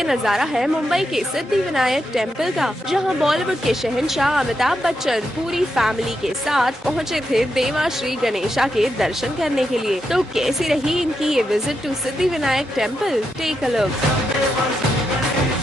ये नज़ारा है मुंबई के सिद्धि विनायक टेम्पल का, जहां बॉलीवुड के शहंशाह अमिताभ बच्चन पूरी फैमिली के साथ पहुंचे थे देवा श्री गणेशा के दर्शन करने के लिए। तो कैसी रही इनकी ये visit to Siddhi Vinayak temple? Take a look.